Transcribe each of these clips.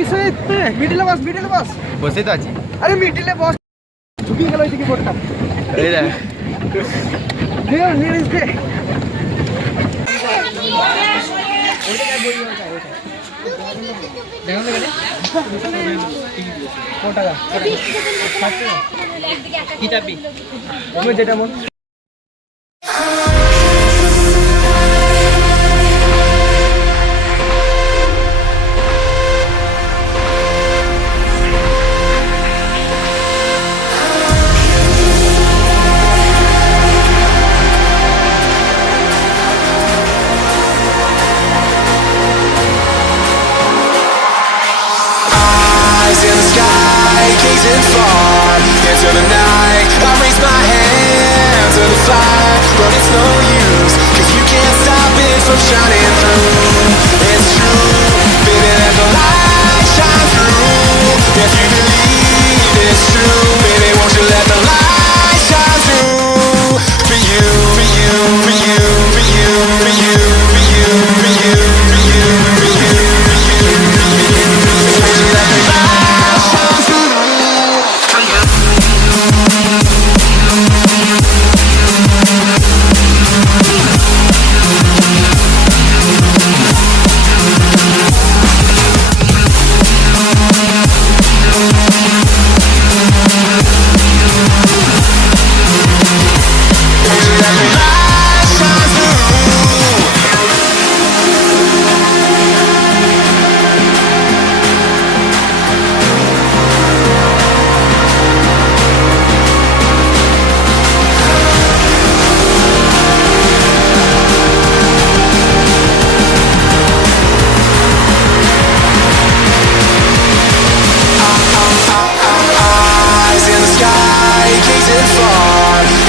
বিষয়ে মিডিলে বস বসেই তো আছি। আরে মিডিলে বস ঝুঁকিয়ে গেল ওইদিকে বোর্ডটা। এই দেখ নিয়ে এসে কি চাপি যেটা মন gazing far into the night. I raise my hand to the fire, but it's no use, 'cause you can't stop it from shining through. It's true, baby, let the light shine through. If you believe it's true, baby, won't you let the light shine through? For you, for you, for you, for you, for you, for you, for you, for you, for you, for you, for you. Won't you let the light shine through?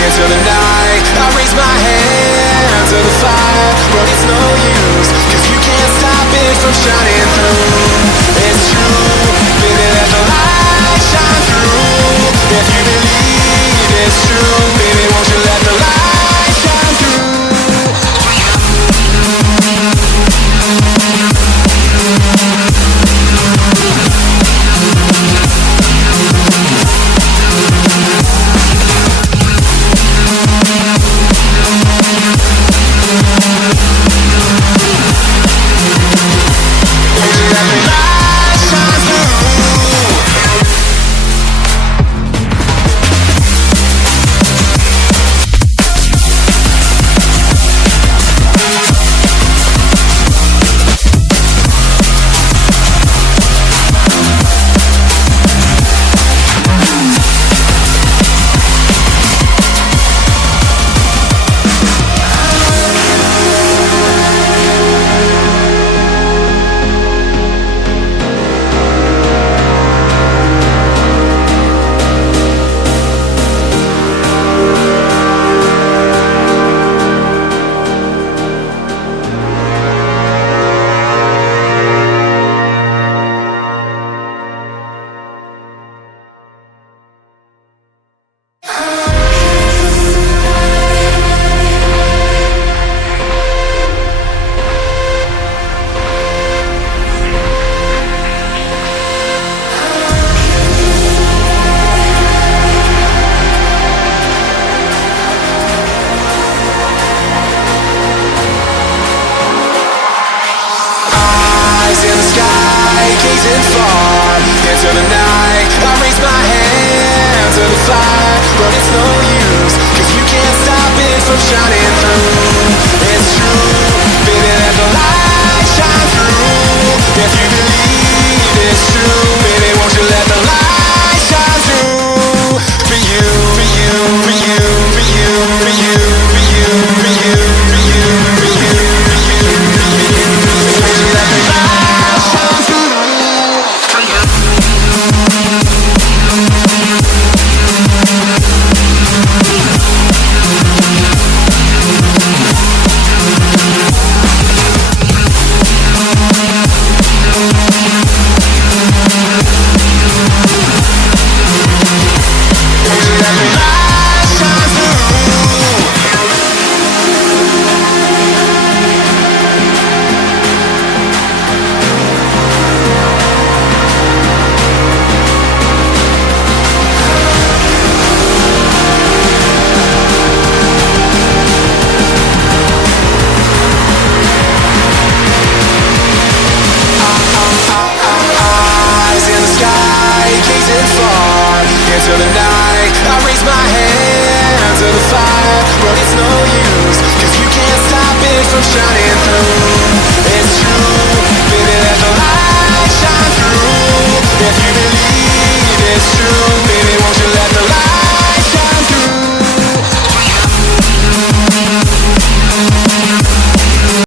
Into the night, I raise my hand to the fire, but it's no use, 'cause you can't stop it from shining through. It's true, baby, let the light shine through. If you believe it's true, baby, won't you let the light shine through? Gazing far into the night, I raise my hand to the fire, but it's no use, 'cause you can't stop it from shining through. It's true, baby, let the light shine through. If you believe it's true, baby, won't you let the light shine through? For you, for you, for you, for you, for you, for you, for you, for you, for you, for you, for you, won't you let the light shine through? no use, 'cause you can't stop it from shining through.